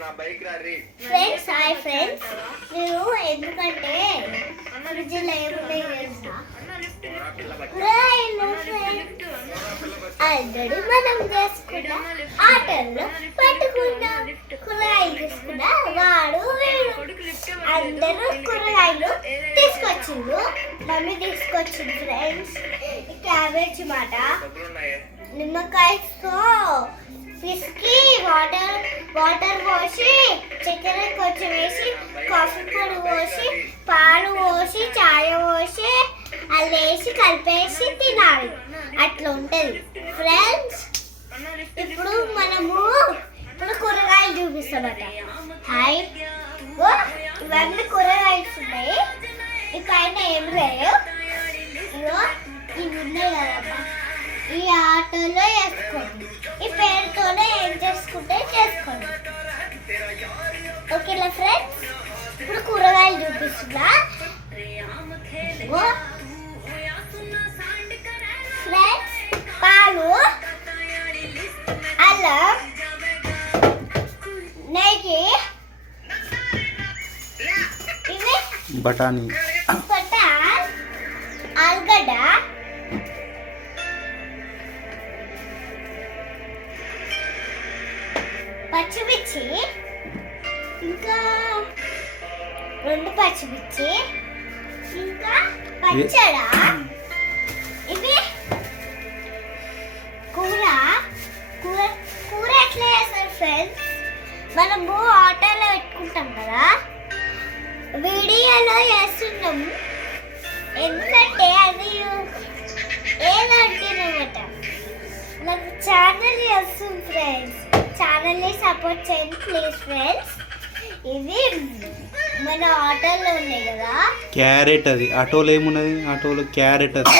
Friends hi friends, నేను ఎందుకంటే ఫ్రిడ్జ్లో ఏమున్నాయి తెలుసా? ఆల్రెడీ మనం చేసుకున్న ఆటల్లో పట్టుకున్నా కూరగాయలు తీసుకున్నా వాడు అందరూ కూరగాయలు తీసుకొచ్చిండు. మమ్మీ తీసుకొచ్చింది ఫ్రెండ్స్. క్యాబేజ్ మాట, నిమ్మకాయతో పిసికి వాటర్ పోసి చక్కెర కొంచెం వేసి కాఫీ పొడి పోసి పాలు పోసి చాయ్ పోసి అల్లు వేసి కలిపేసి తినాలి. అట్లా ఉంటుంది ఫ్రెండ్స్. ఇప్పుడు కూరగాయలు చూపిస్తామట. హాయ్, ఇవన్నీ కూరగాయలు ఉన్నాయి. ఈ పైన ఏం లేదు. ఇవి ఉన్నాయి కదమ్మా, ఈ ఆటోలో వేసుకోండి. ఈ పేరుతోనే ఏం చేసుకుంటే చేసుకోండి. ఓకేనా ఫ్రెండ్స్? ఇప్పుడు కూరగాయలు చూపిస్తున్నా. ఫ్రెండ్స్, పాలు, అల్లం, నెయ్యి, ఇవి బఠానీ, ఆలుగడ్డ, పచ్చిమిర్చి, ఇంకా 2 పచ్చిమిర్చి, ఇంకా పచ్చడ, ఇవి కూర ఎట్లా చేస్తారు ఫ్రెండ్స్? మనము ఆటోలో పెట్టుకుంటాం కదా, వీడియోలో చేస్తున్నాం. ఎందుకంటే అది ఏదంటేనమాట నాకు ఛానల్ చేస్తుంది ఫ్రెండ్స్. ఛానల్ని సపోర్ట్ చేయండి ప్లీజ్ ఫ్రెండ్స్. ఇది మన ఆటోలో ఉన్నాయి కదా, క్యారెట్. అది ఆటోలో ఏమున్నది? ఆటోలో క్యారెట్. అది